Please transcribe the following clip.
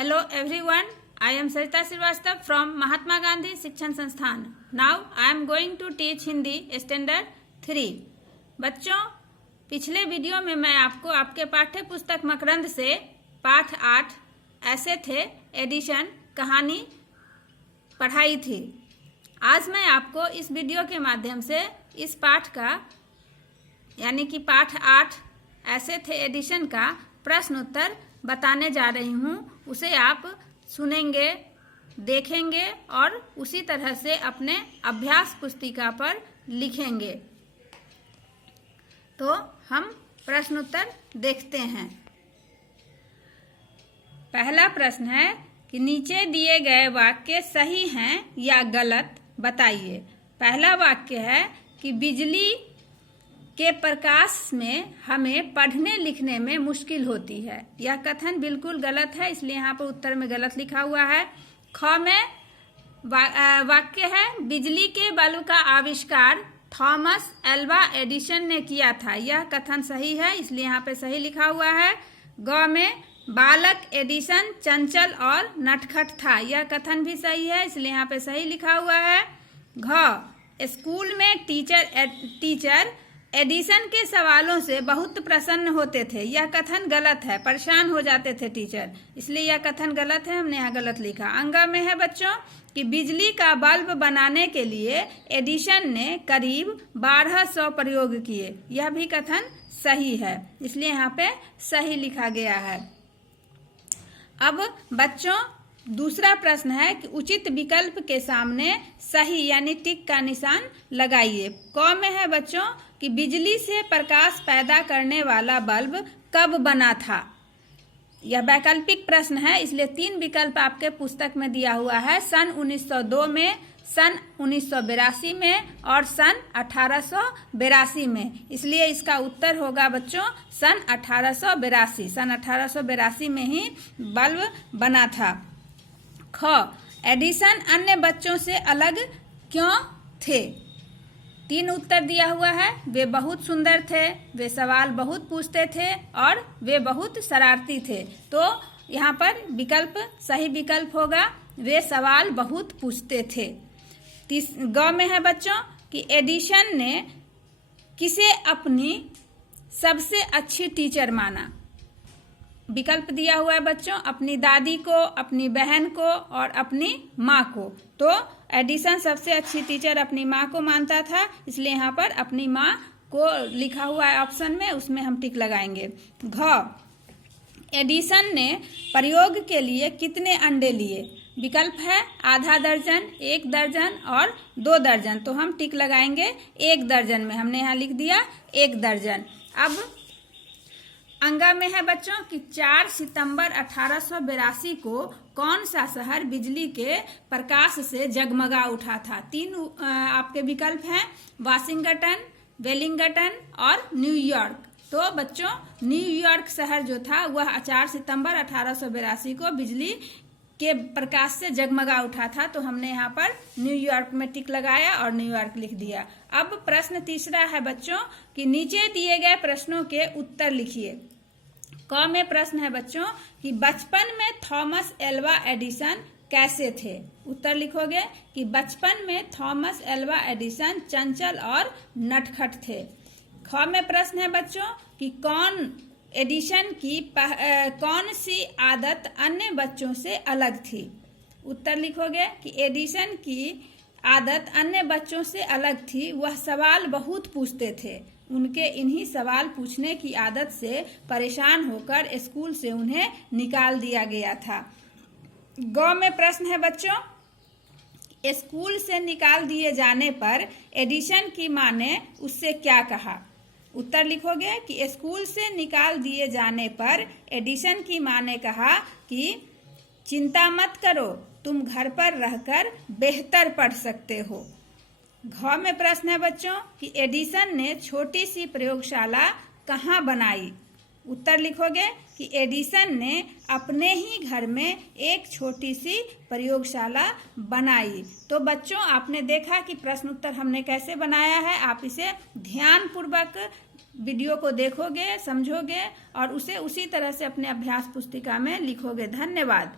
Hello everyone, I am Sarita Srivastava from Mahatma Gandhi शिक्षण संस्थान. Now I am going to teach Hindi Standard 3. बच्चों, पिछले video में मैं आपको आपके पाठ्य पुस्तक मकरंद से पाठ 8 ऐसे थे एडिशन कहानी पढ़ाई थी. आज मैं आपको इस वीडियो के माध्यम से इस पाठ का यानी कि पाठ 8 ऐसे थे एडिशन का प्रश्न उत्तर बताने जा रही हूँ. उसे आप सुनेंगे, देखेंगे और उसी तरह से अपने अभ्यास पुस्तिका पर लिखेंगे. तो हम प्रश्न उत्तर देखते हैं. पहला प्रश्न है कि नीचे दिए गए वाक्य सही हैं या गलत बताइए. पहला वाक्य है कि बिजली के प्रकाश में हमें पढ़ने लिखने में मुश्किल होती है. यह कथन बिल्कुल गलत है, इसलिए यहाँ पर उत्तर में गलत लिखा हुआ है. ख में वाक्य है बिजली के बल्ब का आविष्कार थॉमस एल्वा एडिसन ने किया था. यह कथन सही है, इसलिए यहाँ पे सही लिखा हुआ है. ग में बालक एडिसन चंचल और नटखट था. यह कथन भी सही है, इसलिए यहाँ पे सही लिखा हुआ है. घ स्कूल में टीचर एडिसन के सवालों से बहुत प्रसन्न होते थे. यह कथन गलत है, परेशान हो जाते थे टीचर, इसलिए यह कथन गलत है, हमने यहाँ गलत लिखा. अंगा में है बच्चों कि बिजली का बल्ब बनाने के लिए एडिसन ने करीब 1200 प्रयोग किए. यह भी कथन सही है, इसलिए यहाँ पे सही लिखा गया है. अब बच्चों दूसरा प्रश्न है कि उचित विकल्प के सामने सही यानी टिक का निशान लगाइए. क में है बच्चों कि बिजली से प्रकाश पैदा करने वाला बल्ब कब बना था. यह वैकल्पिक प्रश्न है, इसलिए 3 विकल्प आपके पुस्तक में दिया हुआ है. सन 1902 में, सन 1982 में और सन 1882 में. इसलिए इसका उत्तर होगा बच्चों सन 1882. सन 1882 में ही बल्ब बना था. ख एडिसन अन्य बच्चों से अलग क्यों थे. 3 उत्तर दिया हुआ है. वे बहुत सुंदर थे, वे सवाल बहुत पूछते थे और वे बहुत शरारती थे. तो यहाँ पर विकल्प सही विकल्प होगा वे सवाल बहुत पूछते थे. ग में है बच्चों कि एडिसन ने किसे अपनी सबसे अच्छी टीचर माना. विकल्प दिया हुआ है बच्चों अपनी दादी को, अपनी बहन को और अपनी माँ को. तो एडिसन सबसे अच्छी टीचर अपनी माँ को मानता था, इसलिए यहाँ पर अपनी माँ को लिखा हुआ है ऑप्शन में, उसमें हम टिक लगाएंगे. घ एडिसन ने प्रयोग के लिए कितने अंडे लिए. विकल्प है आधा दर्जन, 1 दर्जन और 2 दर्जन. तो हम टिक लगाएंगे 1 दर्जन में, हमने यहाँ लिख दिया 1 दर्जन. अब अंगा में है बच्चों कि 4 सितंबर 1882 को कौन सा शहर बिजली के प्रकाश से जगमगा उठा था. 3 आपके विकल्प हैं वाशिंगटन, वेलिंगटन और न्यूयॉर्क. तो बच्चों न्यूयॉर्क शहर जो था वह 4 सितंबर 1882 को बिजली के प्रकाश से जगमगा उठा था. तो हमने यहाँ पर न्यूयॉर्क में टिक लगाया और न्यूयॉर्क लिख दिया. अब प्रश्न तीसरा है बच्चों कि नीचे दिए गए प्रश्नों के उत्तर लिखिए. क में प्रश्न है बच्चों कि बचपन में थॉमस एल्वा एडिसन कैसे थे. उत्तर लिखोगे कि बचपन में थॉमस एल्वा एडिसन चंचल और नटखट थे. ख में प्रश्न है बच्चों कि एडिसन की कौन सी आदत अन्य बच्चों से अलग थी. उत्तर लिखोगे कि एडिसन की आदत अन्य बच्चों से अलग थी, वह सवाल बहुत पूछते थे. उनके इन्हीं सवाल पूछने की आदत से परेशान होकर स्कूल से उन्हें निकाल दिया गया था. ग में प्रश्न है बच्चों स्कूल से निकाल दिए जाने पर एडिसन की मां ने उससे क्या कहा. उत्तर लिखोगे कि स्कूल से निकाल दिए जाने पर एडिसन की मां ने कहा कि चिंता मत करो, तुम घर पर रहकर बेहतर पढ़ सकते हो. घ में प्रश्न है बच्चों कि एडिसन ने छोटी सी प्रयोगशाला कहाँ बनाई. उत्तर लिखोगे कि एडिसन ने अपने ही घर में एक छोटी सी प्रयोगशाला बनाई. तो बच्चों आपने देखा कि प्रश्न उत्तर हमने कैसे बनाया है. आप इसे ध्यानपूर्वक वीडियो को देखोगे, समझोगे और उसे उसी तरह से अपने अभ्यास पुस्तिका में लिखोगे. धन्यवाद.